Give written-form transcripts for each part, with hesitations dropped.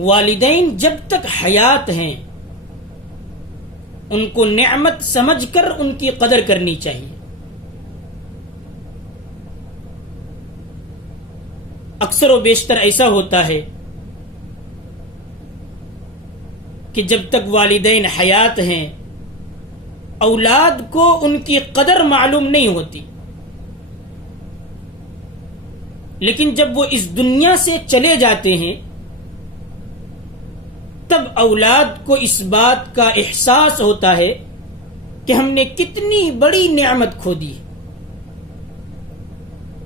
والدین جب تک حیات ہیں ان کو نعمت سمجھ کر ان کی قدر کرنی چاہیے. اکثر و بیشتر ایسا ہوتا ہے کہ جب تک والدین حیات ہیں اولاد کو ان کی قدر معلوم نہیں ہوتی، لیکن جب وہ اس دنیا سے چلے جاتے ہیں تب اولاد کو اس بات کا احساس ہوتا ہے کہ ہم نے کتنی بڑی نعمت کھو دی.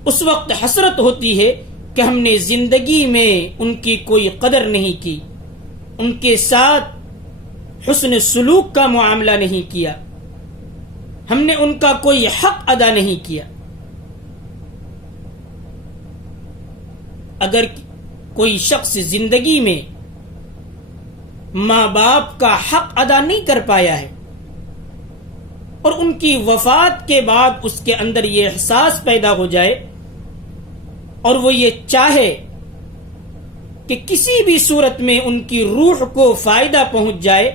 اس وقت حسرت ہوتی ہے کہ ہم نے زندگی میں ان کی کوئی قدر نہیں کی، ان کے ساتھ حسن سلوک کا معاملہ نہیں کیا، ہم نے ان کا کوئی حق ادا نہیں کیا. اگر کوئی شخص زندگی میں ماں باپ کا حق ادا نہیں کر پایا ہے اور ان کی وفات کے بعد اس کے اندر یہ احساس پیدا ہو جائے اور وہ یہ چاہے کہ کسی بھی صورت میں ان کی روح کو فائدہ پہنچ جائے،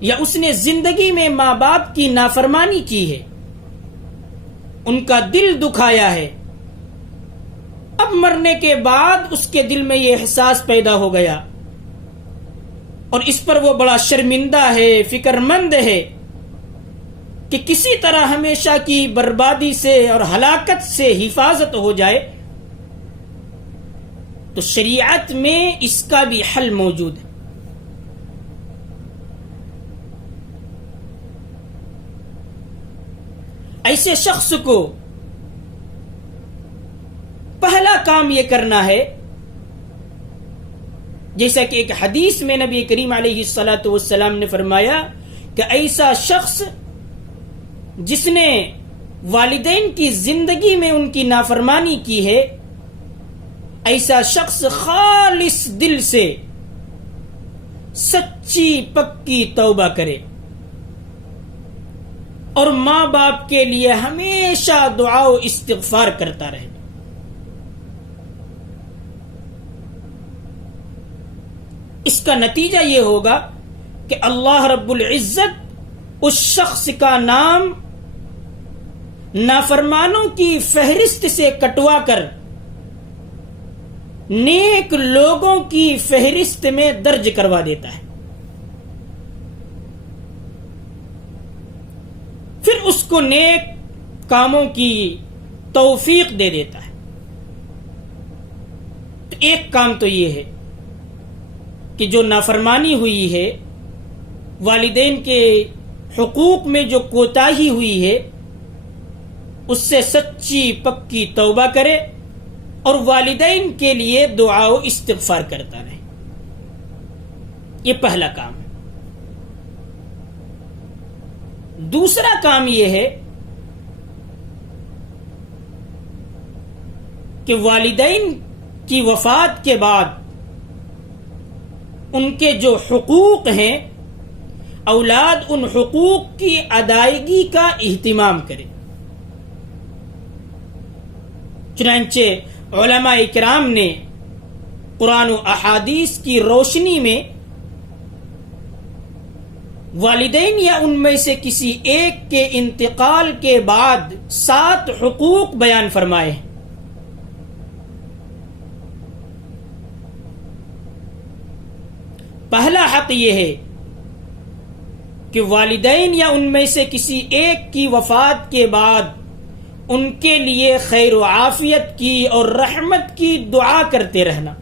یا اس نے زندگی میں ماں باپ کی نافرمانی کی ہے، ان کا دل دکھایا ہے، اب مرنے کے بعد اس کے دل میں یہ احساس پیدا ہو گیا اور اس پر وہ بڑا شرمندہ ہے، فکر مند ہے کہ کسی طرح ہمیشہ کی بربادی سے اور ہلاکت سے حفاظت ہو جائے، تو شریعت میں اس کا بھی حل موجود ہے. ایسے شخص کو پہلا کام یہ کرنا ہے، جیسا کہ ایک حدیث میں نبی کریم علیہ الصلاۃ والسلام نے فرمایا کہ ایسا شخص جس نے والدین کی زندگی میں ان کی نافرمانی کی ہے، ایسا شخص خالص دل سے سچی پکی توبہ کرے اور ماں باپ کے لیے ہمیشہ دعا و استغفار کرتا رہے. اس کا نتیجہ یہ ہوگا کہ اللہ رب العزت اس شخص کا نام نافرمانوں کی فہرست سے کٹوا کر نیک لوگوں کی فہرست میں درج کروا دیتا ہے. پھر اس کو نیک کاموں کی توفیق دے دیتا ہے. تو ایک کام تو یہ ہے کہ جو نافرمانی ہوئی ہے، والدین کے حقوق میں جو کوتاہی ہوئی ہے، اس سے سچی پکی توبہ کرے اور والدین کے لیے دعا و استغفار کرتا رہے. یہ پہلا کام ہے. دوسرا کام یہ ہے کہ والدین کی وفات کے بعد ان کے جو حقوق ہیں، اولاد ان حقوق کی ادائیگی کا اہتمام کرے. چنانچہ علماء کرام نے قرآن و احادیث کی روشنی میں والدین یا ان میں سے کسی ایک کے انتقال کے بعد 7 حقوق بیان فرمائے ہیں. پہلا حق یہ ہے کہ والدین یا ان میں سے کسی ایک کی وفات کے بعد ان کے لیے خیر و عافیت کی اور رحمت کی دعا کرتے رہنا.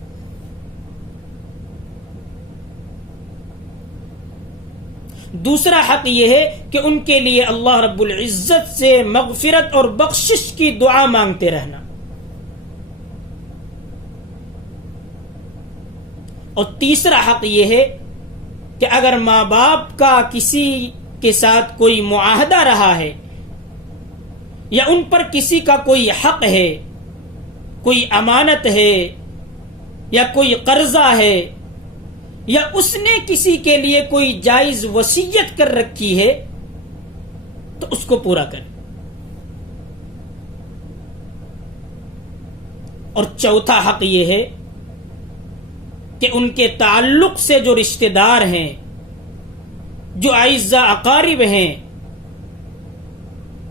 دوسرا حق یہ ہے کہ ان کے لیے اللہ رب العزت سے مغفرت اور بخشش کی دعا مانگتے رہنا. اور تیسرا حق یہ ہے کہ اگر ماں باپ کا کسی کے ساتھ کوئی معاہدہ رہا ہے یا ان پر کسی کا کوئی حق ہے، کوئی امانت ہے یا کوئی قرضہ ہے یا اس نے کسی کے لیے کوئی جائز وصیت کر رکھی ہے، تو اس کو پورا کرے. اور چوتھا حق یہ ہے کہ ان کے تعلق سے جو رشتہ دار ہیں، جو اعزاء اقارب ہیں،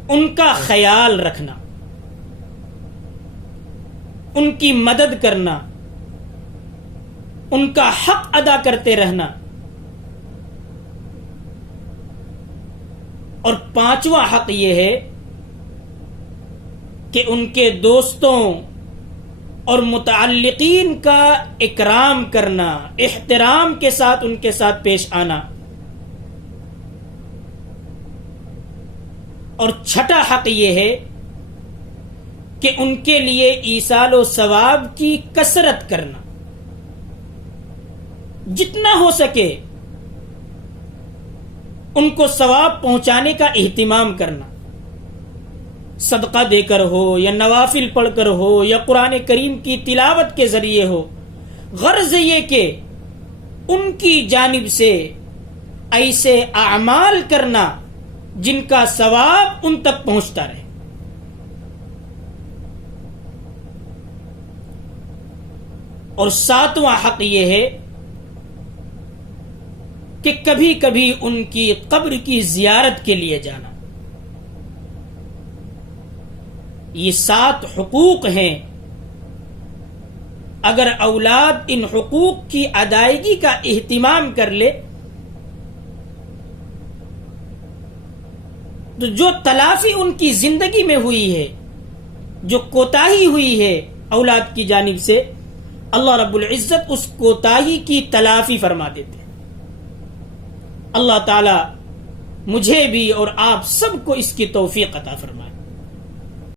ان کا خیال رکھنا، ان کی مدد کرنا، ان کا حق ادا کرتے رہنا۔ اور پانچواں حق یہ ہے کہ ان کے دوستوں اور متعلقین کا اکرام کرنا، احترام کے ساتھ ان کے ساتھ پیش آنا۔ اور چھٹا حق یہ ہے کہ ان کے لیے ایصال و ثواب کی کثرت کرنا، جتنا ہو سکے ان کو ثواب پہنچانے کا اہتمام کرنا، صدقہ دے کر ہو یا نوافل پڑھ کر ہو یا قرآن کریم کی تلاوت کے ذریعے ہو۔ غرض یہ کہ ان کی جانب سے ایسے اعمال کرنا جن کا ثواب ان تک پہنچتا رہے۔ اور ساتواں حق یہ ہے کہ کبھی کبھی ان کی قبر کی زیارت کے لیے جانا۔ یہ 7 حقوق ہیں، اگر اولاد ان حقوق کی ادائیگی کا اہتمام کر لے تو جو تلافی ان کی زندگی میں ہوئی ہے، جو کوتاہی ہوئی ہے اولاد کی جانب سے، اللہ رب العزت اس کوتاہی کی تلافی فرما دیتے ہیں۔ اللہ تعالی مجھے بھی اور آپ سب کو اس کی توفیق عطا فرمائے۔